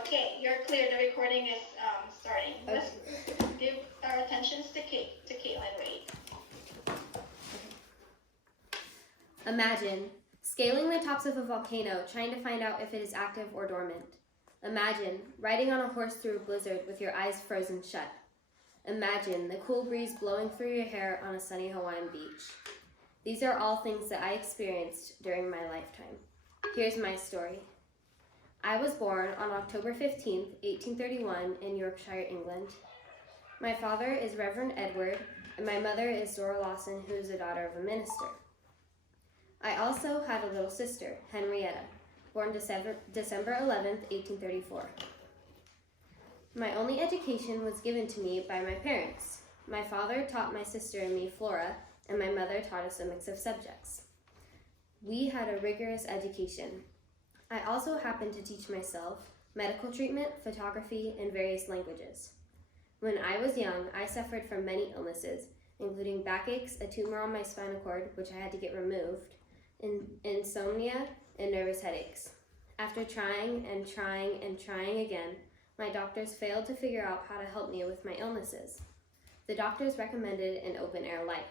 Okay, you're clear. The recording is starting. Let's give our attentions to Kaitlyn. Wait. Imagine scaling the tops of a volcano, trying to find out if it is active or dormant. Imagine riding on a horse through a blizzard with your eyes frozen shut. Imagine the cool breeze blowing through your hair on a sunny Hawaiian beach. These are all things that I experienced during my lifetime. Here's my story. I was born on October 15th, 1831 in Yorkshire, England. My father is Reverend Edward, and my mother is Dora Lawson, who is the daughter of a minister. I also had a little sister, Henrietta, born December 11th, 1834. My only education was given to me by my parents. My father taught my sister and me flora, and my mother taught us a mix of subjects. We had a rigorous education. I also happened to teach myself medical treatment, photography, and various languages. When I was young, I suffered from many illnesses, including backaches, a tumor on my spinal cord, which I had to get removed, insomnia, and nervous headaches. After trying and trying and trying again, my doctors failed to figure out how to help me with my illnesses. The doctors recommended an open-air life.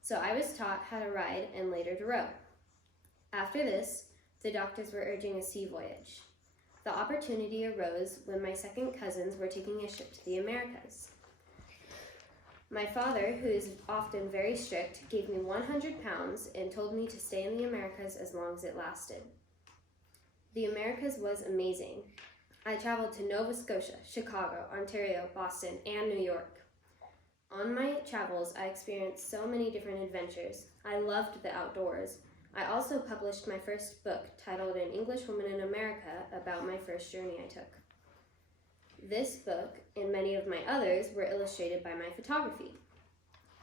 So I was taught how to ride and later to row. After this, the doctors were urging a sea voyage. The opportunity arose when my second cousins were taking a ship to the Americas. My father, who is often very strict, gave me 100 pounds and told me to stay in the Americas as long as it lasted. The Americas was amazing. I traveled to Nova Scotia, Chicago, Ontario, Boston, and New York. On my travels, I experienced so many different adventures. I loved the outdoors. I also published my first book, titled An English Woman in America, about my first journey I took. This book, and many of my others, were illustrated by my photography.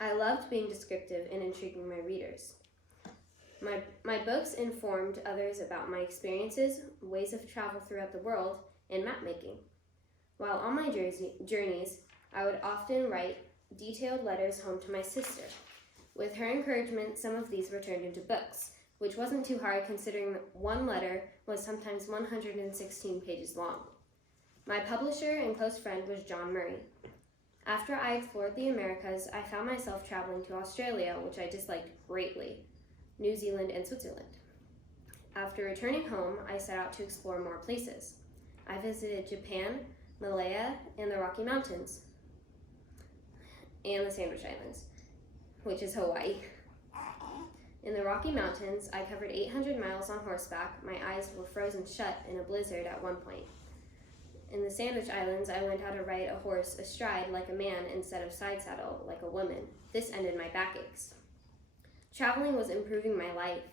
I loved being descriptive and intriguing my readers. My books informed others about my experiences, ways of travel throughout the world, and map making. While on my journeys, I would often write detailed letters home to my sister. With her encouragement, some of these were turned into books, which wasn't too hard considering one letter was sometimes 116 pages long. My publisher and close friend was John Murray. After I explored the Americas, I found myself traveling to Australia, which I disliked greatly, New Zealand, and Switzerland. After returning home, I set out to explore more places. I visited Japan, Malaya, and the Rocky Mountains, and the Sandwich Islands, which is Hawaii. In the Rocky Mountains, I covered 800 miles on horseback. My eyes were frozen shut in a blizzard at one point. In the Sandwich Islands, I learned how to ride a horse astride like a man instead of side saddle like a woman. This ended my backaches. Traveling was improving my life.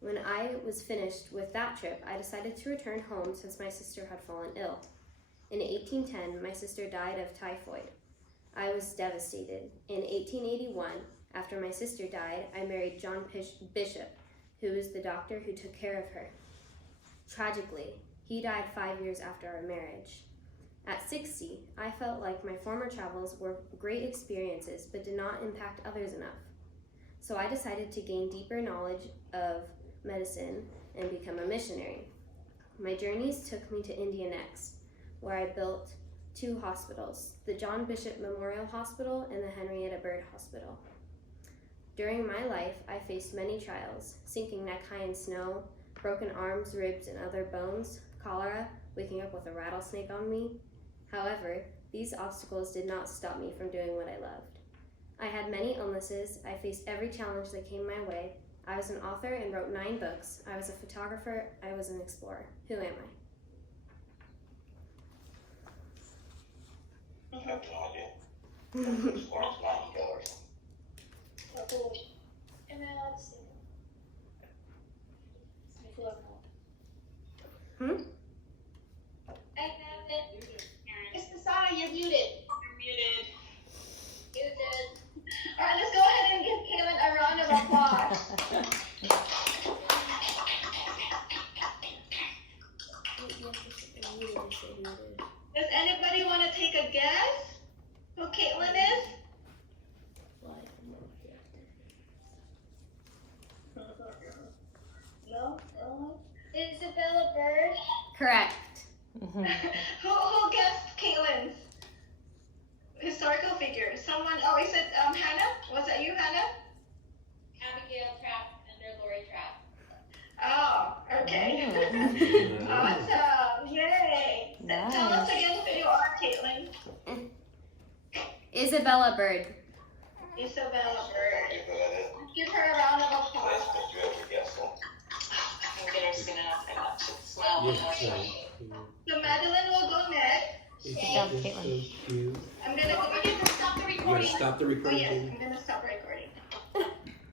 When I was finished with that trip, I decided to return home since my sister had fallen ill. In 1810, my sister died of typhoid. I was devastated. In 1881, after my sister died, I married John Bishop, who was the doctor who took care of her. Tragically, he died 5 years after our marriage. At 60, I felt like my former travels were great experiences but did not impact others enough. So I decided to gain deeper knowledge of medicine and become a missionary. My journeys took me to India next, where I built 2 hospitals, the John Bishop Memorial Hospital and the Henrietta Bird Hospital. During my life, I faced many trials, sinking neck high in snow, broken arms, ribs, and other bones, cholera, waking up with a rattlesnake on me. However, these obstacles did not stop me from doing what I loved. I had many illnesses. I faced every challenge that came my way. I was an author and wrote 9 books. I was a photographer. I was an explorer. Who am I? And then let's see. It's Kasana, you're muted. You're muted. Muted. All right, let's go ahead and give Kaitlyn a round of applause. Does anybody want to take a guess who Kaitlyn is? No? Isabella Bird? Correct. Who guessed Kaitlyn's historical figure? Someone, oh, is it Hannah? Was that you, Hannah? Abigail Trapp under Lori Trapp. Oh, okay. Awesome. Yay. Nice. Tell us again who you are, Kaitlyn. Isabella Bird. Isabella Bird. Give her a round of applause. So Madeline will go next. Good job, Kaitlyn. I'm gonna go. Stop the You gotta recording. stop the Oh recording. yes, I'm gonna stop